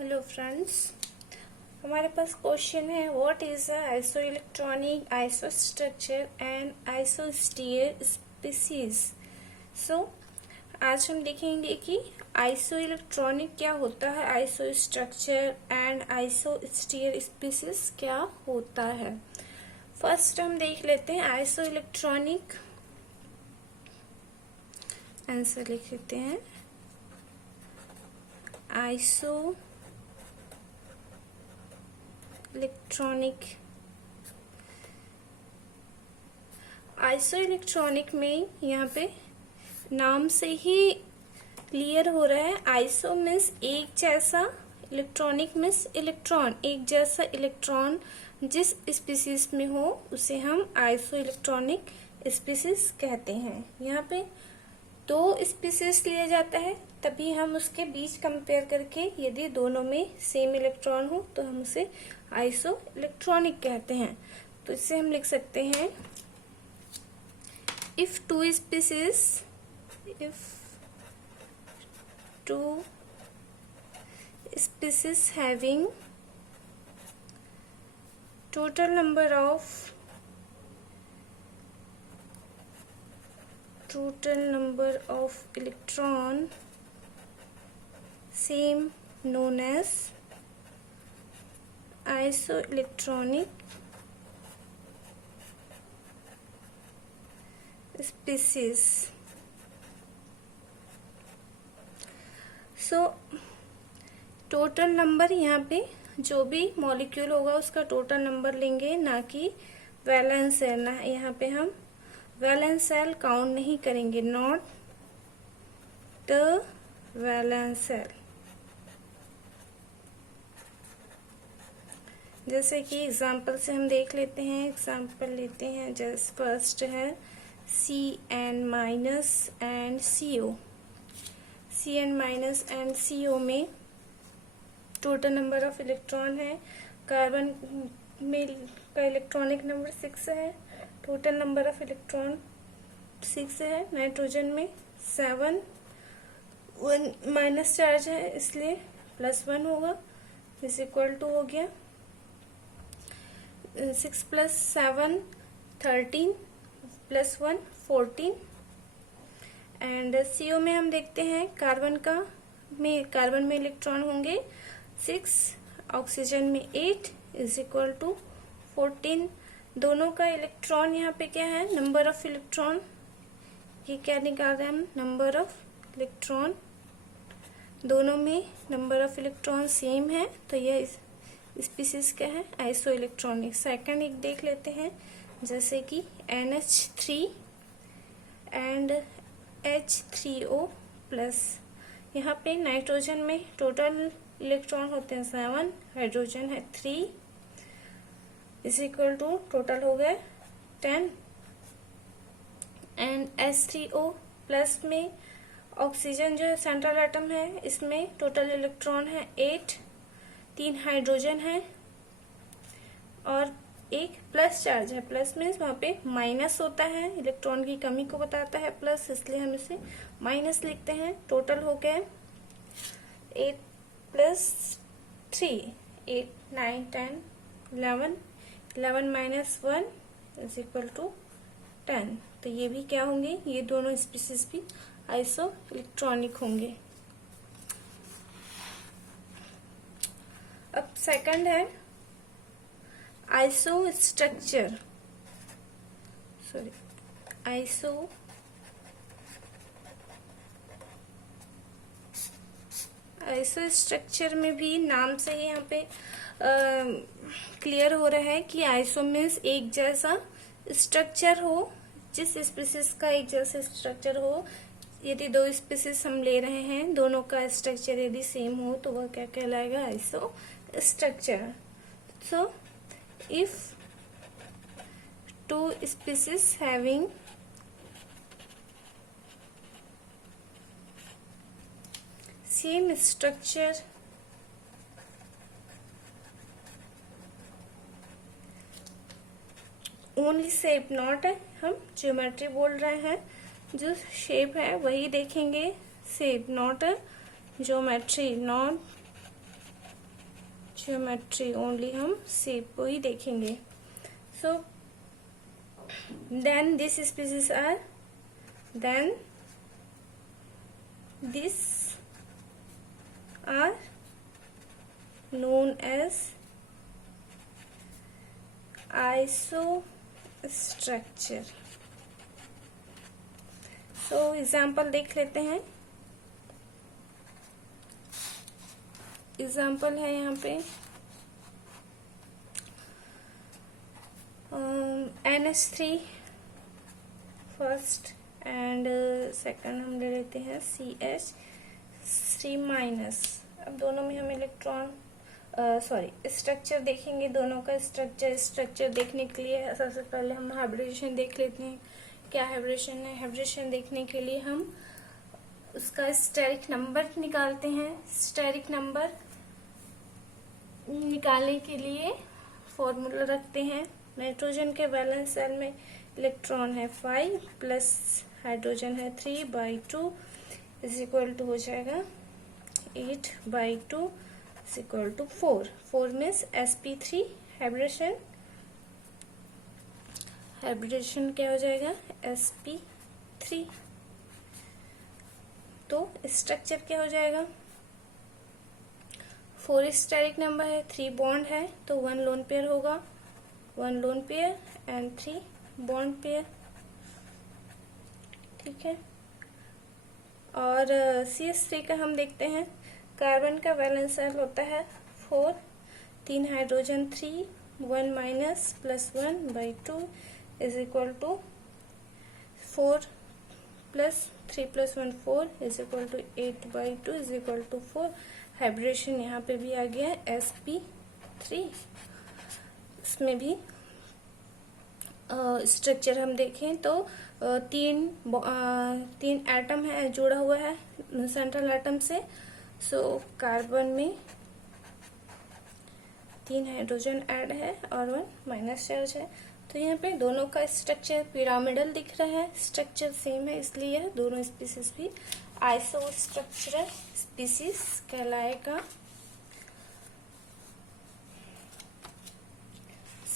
Hello friends, हमारे पास question है what is isoelectronic, isostructure and isostere species. So आज हम देखेंगे कि आइसो इलेक्ट्रॉनिक क्या होता है, isostructure and isostere species क्या होता है। फर्स्ट हम देख लेते हैं आइसो इलेक्ट्रॉनिक। आंसर लिख लेते हैं आइसो इलेक्ट्रॉनिक। आइसो इलेक्ट्रॉनिक में यहाँ पे नाम से ही क्लियर हो रहा है, आइसो मीन्स एक जैसा, इलेक्ट्रॉनिक मीन्स इलेक्ट्रॉन, एक जैसा इलेक्ट्रॉन जिस स्पीसीज में हो उसे हम आइसो इलेक्ट्रॉनिक स्पीसीज कहते हैं। यहाँ पे दो स्पीसीज लिया जाता है, तभी हम उसके बीच कंपेयर करके यदि दोनों में सेम इलेक्ट्रॉन हो तो हम उसे आइसो इलेक्ट्रॉनिक कहते हैं। तो इससे हम लिख सकते हैं if two species having total number of electron same known as isoelectronic species। So total number, यहाँ पे जो भी मॉलिक्यूल होगा उसका टोटल नंबर लेंगे, ना कि वैलेंस सेल। ना यहाँ पे हम वैलेंस सेल काउंट नहीं करेंगे, नॉट द वैलेंस सेल। जैसे कि एग्जांपल से हम देख लेते हैं, एग्जांपल लेते हैं। जैसे फर्स्ट है Cn minus and CO। Cn minus and CO में टोटल नंबर ऑफ इलेक्ट्रॉन है। कार्बन में का इलेक्ट्रॉनिक नंबर 6 है, टोटल नंबर ऑफ इलेक्ट्रॉन 6 है। नाइट्रोजन में 7, 1 माइनस चार्ज है इसलिए +1 होगा, इज इक्वल टू हो गया 6 + 7 13 + 1 14। एंड CO में हम देखते हैं कार्बन में इलेक्ट्रॉन होंगे 6, ऑक्सीजन में 8 इज इक्वल टू 14। दोनों का इलेक्ट्रॉन यहाँ पे क्या है, नंबर ऑफ इलेक्ट्रॉन, ये क्या निकाल रहे हैं हम, नंबर ऑफ इलेक्ट्रॉन। दोनों में नंबर ऑफ इलेक्ट्रॉन सेम है, तो यह स्पीसीज क्या है, आइसो इलेक्ट्रॉनिक। सेकंड एक देख लेते हैं, जैसे कि NH3 एंड H3O+। यहाँ पे नाइट्रोजन में टोटल इलेक्ट्रॉन होते हैं 7, हाइड्रोजन है 3, इज इक्वल टू टोटल हो गए 10। एंड H3O+ में ऑक्सीजन जो सेंट्रल एटम है, इसमें टोटल इलेक्ट्रॉन है 8, 3 हाइड्रोजन है और एक प्लस चार्ज है। प्लस मीन्स वहां पे माइनस होता है, इलेक्ट्रॉन की कमी को बताता है प्लस, इसलिए हम इसे माइनस लिखते हैं। टोटल हो गए 8 + 3 8 9 10 11 11 - 1 इज इक्वल टू 10। तो ये भी क्या होंगे, ये दोनों स्पीसीज भी आइसो इलेक्ट्रॉनिक होंगे। अब सेकंड है आइसो स्ट्रक्चर, आइसो स्ट्रक्चर में भी नाम से ही यहाँ पे क्लियर हो रहा है कि आइसो मीन्स एक जैसा स्ट्रक्चर हो, जिस स्पीसीज का एक जैसा स्ट्रक्चर हो। यदि दो स्पीसीज हम ले रहे हैं, दोनों का स्ट्रक्चर यदि सेम हो तो वह क्या कहलाएगा, iso structure. So if two species having same structure only shape, not है, हम ज्योमेट्री बोल रहे हैं, जो शेप है वही देखेंगे, shape not geometry, not geometry only हम शेप को ही देखेंगे। So then this species are then these are known as isostructure। so example देख लेते हैं। एग्जाम्पल है यहाँ पे NH3 फर्स्ट एंड सेकंड हम ले लेते हैं CH3 माइनस। अब दोनों में हम इलेक्ट्रॉन स्ट्रक्चर देखेंगे। दोनों का स्ट्रक्चर देखने के लिए सबसे पहले हम हाइब्रिडेशन देख लेते हैं। क्या हाइब्रिडेशन है? हाइब्रिडेशन देखने के लिए हम उसका स्टेरिक नंबर निकालते हैं। स्टेरिक नंबर निकालने के लिए फॉर्मूला रखते हैं। नाइट्रोजन के वैलेंस शेल में इलेक्ट्रॉन है 5 प्लस हाइड्रोजन है 3/2 इज इक्वल टू हो जाएगा 8/2 is equal to 4। 4 means sp3 hybridisation क्या हो जाएगा? sp3। तो स्ट्रक्चर क्या हो जाएगा? 4 स्टेरिक नंबर है, 3 बॉन्ड है, तो 1 लोन पेयर होगा, 1 lone pair and 3 bond pair. ठीक है। और CH3 का हम देखते हैं। कार्बन का वैलेंस शेल होता है 4, 3 hydrogen 3, 1 minus plus 1/2 is equal to 4 plus 3 plus 1 4 is equal to 8/2 is equal to 4। Hybridisation यहाँ पे भी आ गया है sp3। इसमें भी स्ट्रक्चर हम देखें तो तीन एटम है जुड़ा हुआ है सेंट्रल एटम से। सो कार्बन में 3 हाइड्रोजन ऐड है और 1 माइनस चार्ज है। तो यहाँ पे दोनों का स्ट्रक्चर पिरामिडल दिख रहा है, स्ट्रक्चर सेम है, इसलिए यह दोनों स्पीसीज भी आइसोस्ट्रक्चरल स्पीसीज कहलाएगा।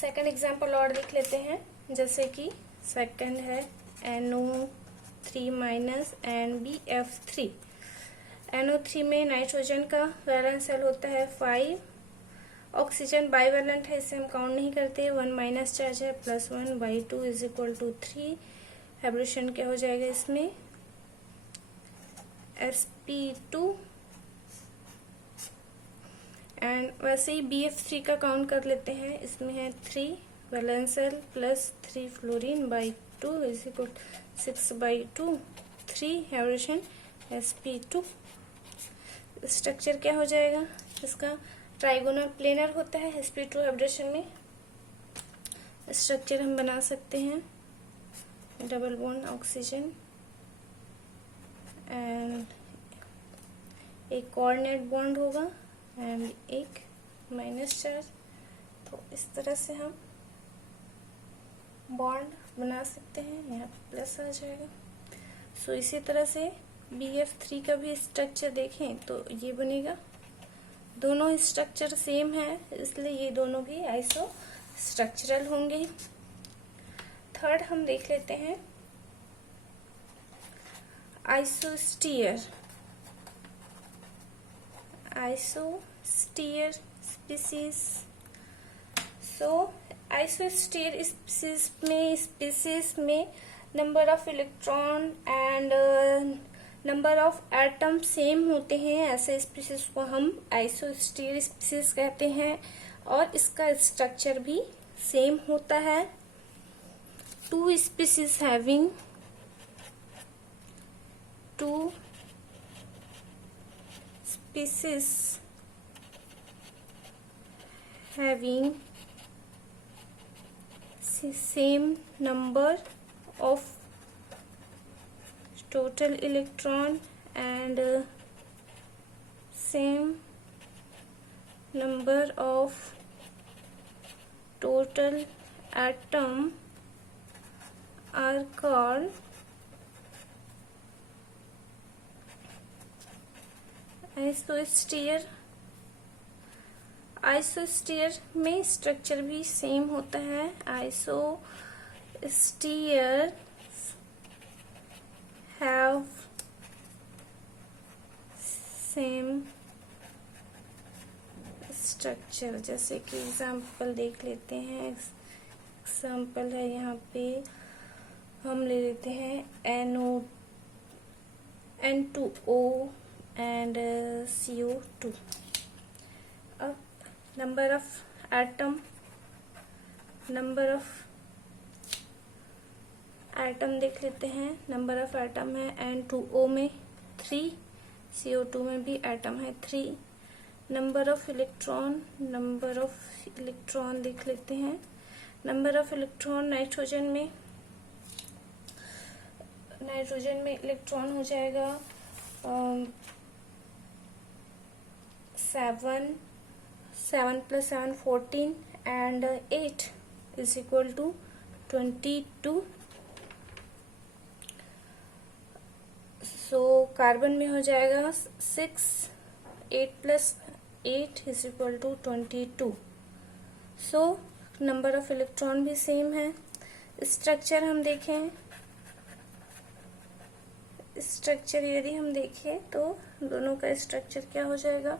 सेकंड एग्जांपल और देख लेते हैं। जैसे कि सेकंड है NO3 minus and BF3। NO3 में नाइट्रोजन का वैलेंस शेल होता है 5, ऑक्सीजन बाइवैलेंट है, इसे हम काउंट नहीं करते, 1 माइनस चार्ज है, plus 1/2 is equal to 3। Hybridisation क्या हो जाएगा इसमें? sp2। एंड वैसे ही BF3 का काउंट कर लेते हैं। इसमें है 3 valence shell plus 3 fluorine is equal 6/2, 3 hybridisation sp2। Structure क्या हो जाएगा इसका? ट्राइगोनल प्लेनर होता है sp2 हाइब्रिडेशन में। स्ट्रक्चर हम बना सकते हैं डबल बॉन्ड ऑक्सीजन एंड एक कोऑर्डिनेट बॉन्ड होगा एंड एक माइनस चार्ज। तो इस तरह से हम बॉन्ड बना सकते हैं, यहाँ प्लस आ जाएगा। सो इसी तरह से BF3 का भी स्ट्रक्चर देखें तो ये बनेगा। दोनों स्ट्रक्चर सेम है, इसलिए ये दोनों भी आइसो स्ट्रक्चरल होंगे। थर्ड हम देख लेते हैं आइसोस्टीयर। आइसोस्टीयर स्पीसीज। सो आइसोस्टीयर स्पीसीज में number of electron and number of atom same होते हैं। ऐसे स्पीसीज को हम आइसोस्टीयर स्पीसीज कहते हैं और इसका स्ट्रक्चर भी सेम होता है। 2 species having 2 species having same number of total electron and same number of total atom are called आइसोस्टीयर। आइसोस्टीयर में स्ट्रक्चर भी सेम होता है। आइसोस्टीयर हैव सेम स्ट्रक्चर। जैसे कि एग्जाम्पल देख लेते हैं। एग्जाम्पल है यहाँ पे हम ले लेते हैं N2O and CO2। अब नंबर ऑफ एटम देख लेते हैं। नंबर ऑफ एटम है N2O में 3, CO2 में भी एटम है 3। नंबर ऑफ इलेक्ट्रॉन देख लेते हैं। नंबर ऑफ इलेक्ट्रॉन नाइट्रोजन में इलेक्ट्रॉन हो जाएगा 7 + 7 14 and 8 is equal to 22। So carbon में हो जाएगा 6 8 + 8 is equal to 22। So number of electron भी सेम है। स्ट्रक्चर हम देखें, स्ट्रक्चर यदि हम देखें तो दोनों का स्ट्रक्चर क्या हो जाएगा।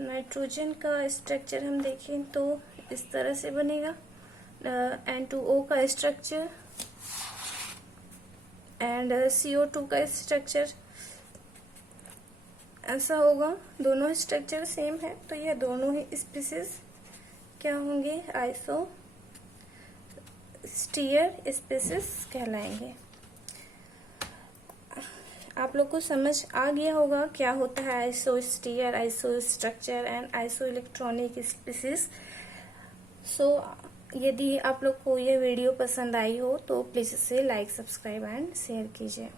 नाइट्रोजन का स्ट्रक्चर हम देखें तो इस तरह से बनेगा। N2O का स्ट्रक्चर एंड CO2 का स्ट्रक्चर ऐसा होगा। दोनों स्ट्रक्चर सेम है तो यह दोनों ही स्पीसीज क्या होंगे, आइसोस्टीयर स्पीसीज कहलाएंगे। आप लोग को समझ आ गया होगा क्या होता है आइसोस्टीयर, आइसोस्ट्रक्चर एंड आइसो इलेक्ट्रॉनिक स्पीसीज। सो यदि आप लोग को यह वीडियो पसंद आई हो तो प्लीज इसे लाइक, सब्सक्राइब एंड शेयर कीजिए।